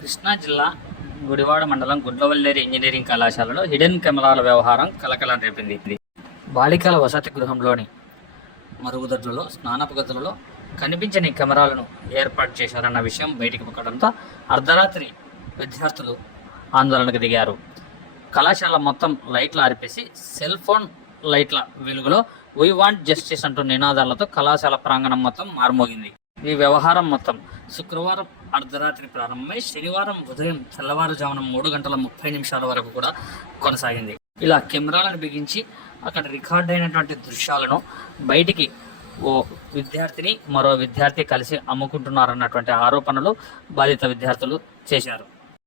కృష్ణా జిల్లా గుడివాడ మండలం గుడ్లవల్లేరు ఇంజనీరింగ్ కళాశాలలో హిడెన్ కెమెరాల వ్యవహారం కలకలం రేపింది. బాలికల వసతి గృహంలోని మరుగుదొడ్లలో, స్నానపు గదులలో కనిపించని కెమెరాలను ఏర్పాటు చేశారన్న విషయం బయటికి పొక్కడంతో అర్ధరాత్రి విద్యార్థులు ఆందోళనకు దిగారు. కళాశాల మొత్తం లైట్లు ఆర్పేసి సెల్ ఫోన్ లైట్ల వెలుగులో వీ వాంట్ జస్టిస్ అంటూ నినాదాలతో కళాశాల ప్రాంగణం మొత్తం మారుమోగింది. ఈ వ్యవహారం మొత్తం శుక్రవారం అర్ధరాత్రి ప్రారంభమై శనివారం ఉదయం తెల్లవారుజామున 3:30 వరకు కూడా కొనసాగింది. ఇలా కెమెరాలను బిగించి అక్కడ రికార్డ్ అయినటువంటి దృశ్యాలను బయటికి ఓ విద్యార్థిని మరో విద్యార్థి కలిసి అమ్ముకుంటున్నారన్నటువంటి ఆరోపణలు బాధిత విద్యార్థులు చేశారు.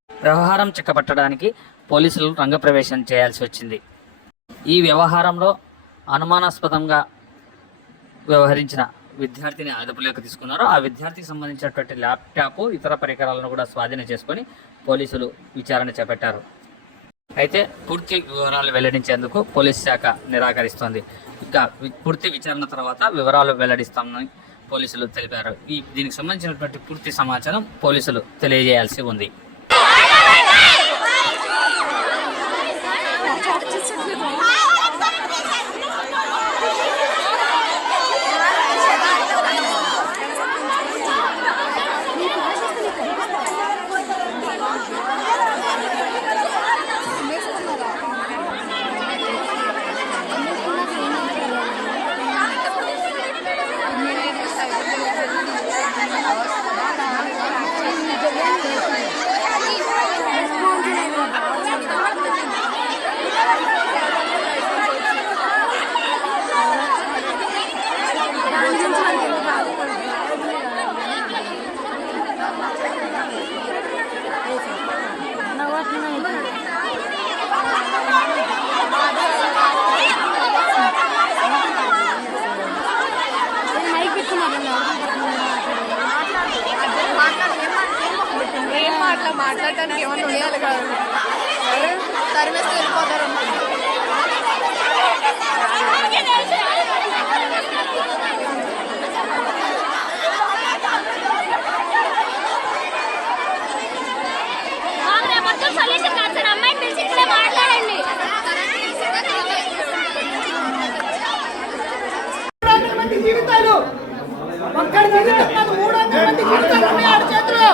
వ్యవహారం చిక్కపట్టడానికి పోలీసులు రంగప్రవేశం చేయాల్సి వచ్చింది. ఈ వ్యవహారంలో అనుమానాస్పదంగా వ్యవహరించిన విద్యార్థిని అదుపులోకి తీసుకున్నారు. ఆ విద్యార్థికి సంబంధించినటువంటి ల్యాప్టాప్, ఇతర పరికరాలను కూడా స్వాధీనం చేసుకొని పోలీసులు విచారణ చేపట్టారు. అయితే పూర్తి వివరాలు వెల్లడించేందుకు పోలీస్ శాఖ నిరాకరిస్తోంది. ఇక పూర్తి విచారణ తర్వాత వివరాలు వెల్లడిస్తామని పోలీసులు తెలిపారు. దీనికి సంబంధించినటువంటి పూర్తి సమాచారం పోలీసులు తెలియజేయాల్సి ఉంది. మాట్లాడటానికి ఏమన్నా ఉండాలి కాదు, తరివేస్తే వెళ్ళిపోతారు. అమ్మాయి పిలిచి ఇక్కడే మాట్లాడండి. జీవితాలు ఒక్కడి జీవితం కాదు, 300 మంది జీవితాలు ఉన్నాయి ఆడ చేతిలో.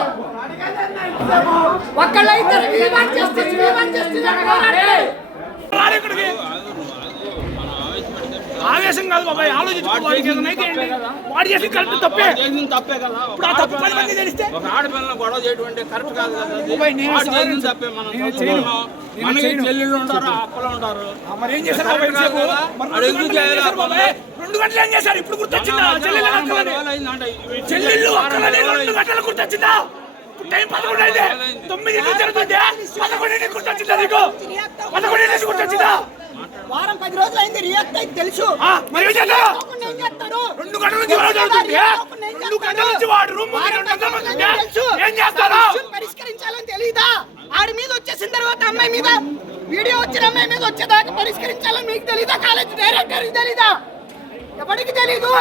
ఒక్కళ్ళైతే ఆవేశం కాదు బాబాయ్, ఆలోచించుకోవాలి. వాడు చేసి కరెక్ట్ తప్పే కదా. ఇప్పుడు ఆ తప్పు 10 మంది తెలిస్తే ఒక ఆడపిల్లని గొడవ చేయడం కరెక్ట్ కాదు కదా. తప్పే. మనకి చెల్లెళ్ళు ఉంటారు, అప్పలు ఉంటారు. మరి ఏం చేశారు? 2 గంటలు ఏం చేశారు? ఇప్పుడు గుర్తొచ్చిందా? చెల్లెళ్ళు అక్కలని 2 గంటలు గుర్తొచ్చిందా? టైం 11 అయితే 9 జరుగుతుంటే 11 గుర్తొచ్చిందా? నీకు 11 గుర్తొచ్చిందా? వారం 10 రోజులు అయింది, రియాక్ట్ అయితే తెలుసు. మరి ఏం చేస్తారు? 2 గంటల నుంచి జరుగుతుంది. 2 గంటల నుంచి వాడు రూమ్ ఏం చేస్తారు? పరిష్కరించాలని తెలీదా? ఆడి మీద వచ్చేసిన తర్వాత అమ్మాయి మీద వీడియో వచ్చిన అమ్మాయి మీద వచ్చేదాకా పరిష్కరించాలని మీకు తెలీదా? కాలేజ్ డైరెక్టర్కి తెలీదా? ఎవరికి తెలీదు?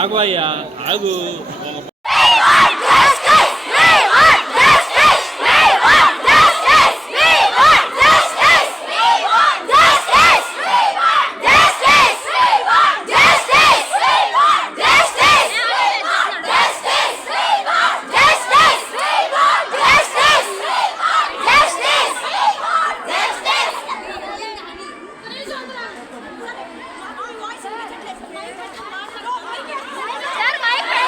ఆగు అయ్యా, ఆగు. Sir, mic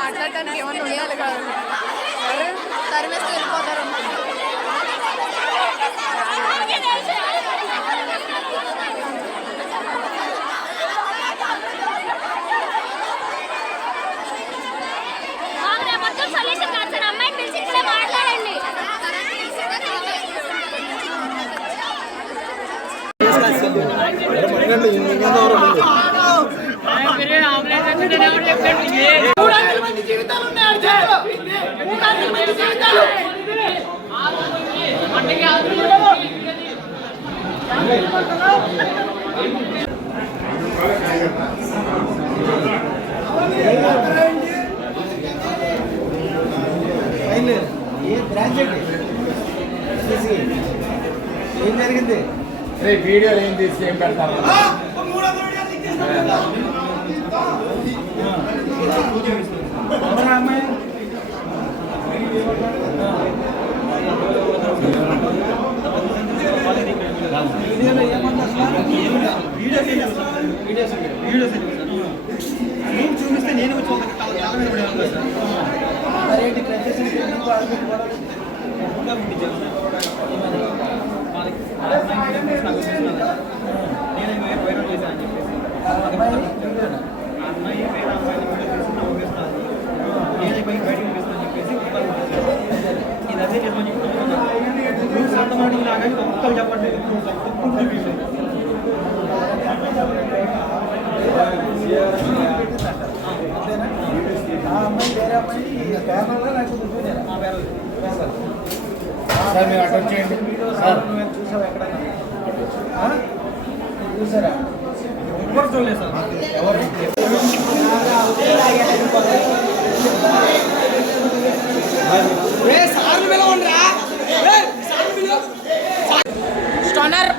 మాట్లాడటానికి ఏమన్నా ఉండాలి కదా, తరిమేస్తే వెళ్ళిపోతారు. మొత్తం సొల్యూషన్ కాదు సార్, అమ్మాయిని పిలిచి ఇక్కడే మాట్లాడండి. జీవితాలు ఉన్నాయి జైల్లో. 300 మంది జీవితాలు. ఏం జరిగింది? వీడియో ఏం తీసి ఏం పెడతారు? అమ్మాయి వీడియోలో ఏమన్నా నేను చూపిస్తే నేను వచ్చి మరేంటి ప్రత్యేక నేను వైరల్ చేశాను అని చెప్పేసి అమ్మాయి వేరే అమ్మాయిని పంపిస్తాను, నేనే బయట పంపిస్తాను అని చెప్పేసి ఇది అదే చెప్పని చెప్తున్నాను. సంతమాటలు లాగా ఒక్కరు చెప్పండి, అమ్మాయి వేరే అమ్మాయి పేపర్లో నాకు సార్ మీరు అటెండ్ చేయండి సార్. చూసావా ఎక్కడైనా? చూసారా? ఎవరు చూడలేదు సార్. ఎవరు స్టోనర్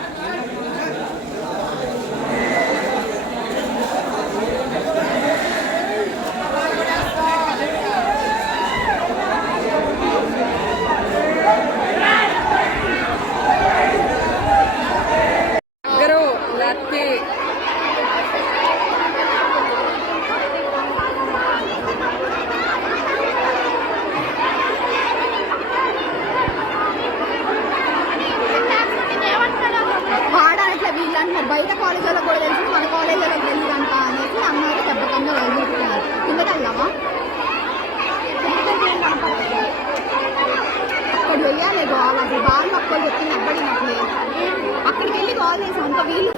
బయట కాలేజీలో కూడా తెలిసి మన కాలేజీలో తెలియదంట అనేసి అన్నారు. దెబ్బకంగా వెళ్ళిపోతున్నారు. కిందకి వెళ్దామా? అక్కడ వెళ్ళాలి గోల్, అసలు బాగా అక్కడ చెప్పింది ఎప్పటినట్లే. అక్కడికి వెళ్ళి కాల్ చేసాం అంత వీళ్ళు.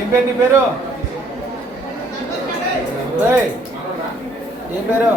ఏం పేరు నీ పేరు? ఏం పేరు?